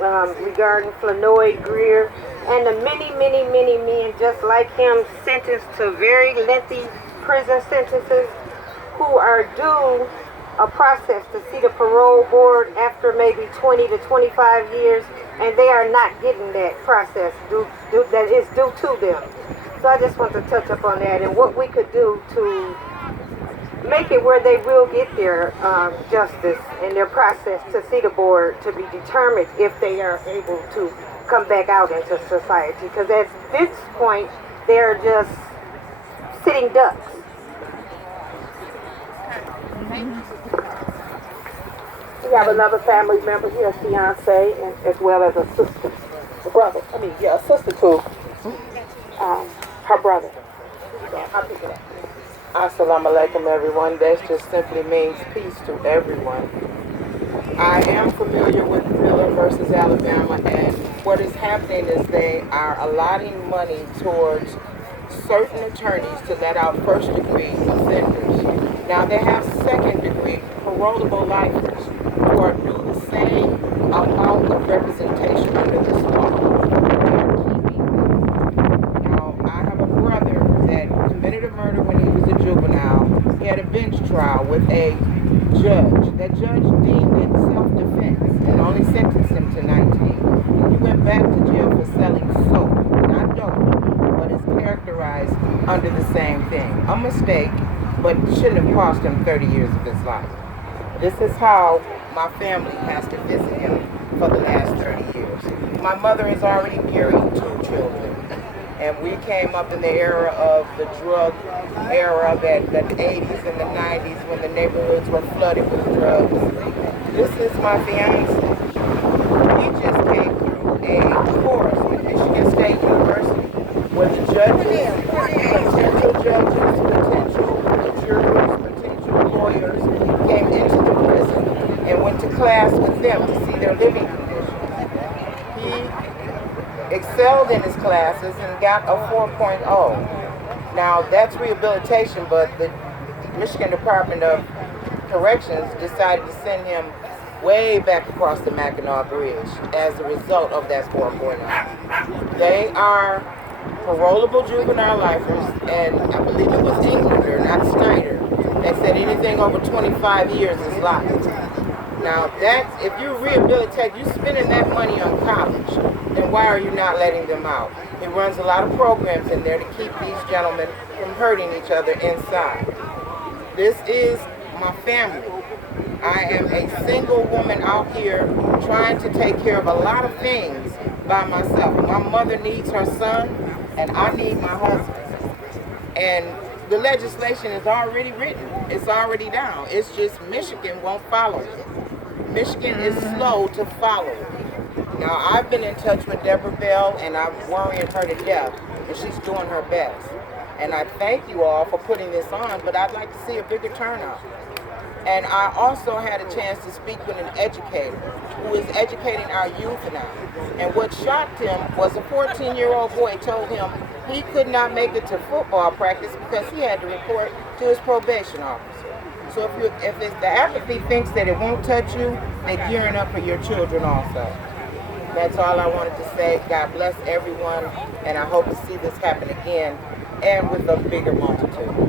regarding Flanoy Greer and the many, many, many men just like him sentenced to very lengthy prison sentences who are due a process to see the parole board after maybe 20 to 25 years, and they are not getting that process that is due to them. So I just want to touch up on that and what we could do to make it where they will get their justice and their process to see the board to be determined if they are able to come back out into society. Because at this point, they're just sitting ducks. We have another family member here, a fiance, and as well as a sister, a brother. A sister to her brother. So I'll pick it up. Assalamu alaikum, everyone. That just simply means peace to everyone. I am familiar with Miller versus Alabama, and what is happening is they are allotting money towards certain attorneys to let out first-degree offenders. Now they have second-degree parolable lifers who are due the same amount of representation under this law. Now, I have a brother that committed a murder when he was a juvenile. He had a bench trial with a judge. That judge deemed it self-defense and only sentenced him to 19. He went back to jail for selling soap, not dope, but is characterized under the same thing. A mistake, but shouldn't have cost him 30 years of his life. This is how my family has to visit him for the last 30 years. My mother has already carried 2 children. And we came up in the era of the drug era, that the 80s and the 90s when the neighborhoods were flooded with drugs. This is my fiance. We just came through a course with Michigan State University where the judges, potential jurors, potential lawyers came into the prison and went to class with them to see their living conditions. He excelled in his classes and got a 4.0. Now that's rehabilitation, but the Michigan Department of Corrections decided to send him way back across the Mackinac Bridge as a result of that 4.0. They are parolable juvenile lifers, and I believe it was Englander, not Snyder, that said anything over 25 years is life. Now that's, if you rehabilitate, you're spending that money on college, then why are you not letting them out? He runs a lot of programs in there to keep these gentlemen from hurting each other inside. This is my family. I am a single woman out here trying to take care of a lot of things by myself. My mother needs her son, and I need my husband. And the legislation is already written. It's already down. It's just Michigan won't follow it. Michigan is slow to follow it. Now, I've been in touch with Deborah Bell, and I'm worrying her to death, and she's doing her best. And I thank you all for putting this on, but I'd like to see a bigger turnout. And I also had a chance to speak with an educator who is educating our youth now. And what shocked him was a 14-year-old boy told him he could not make it to football practice because he had to report to his probation officer. So if the apathy thinks that it won't touch you, they're gearing up for your children also. That's all I wanted to say. God bless everyone, and I hope to see this happen again and with a bigger multitude.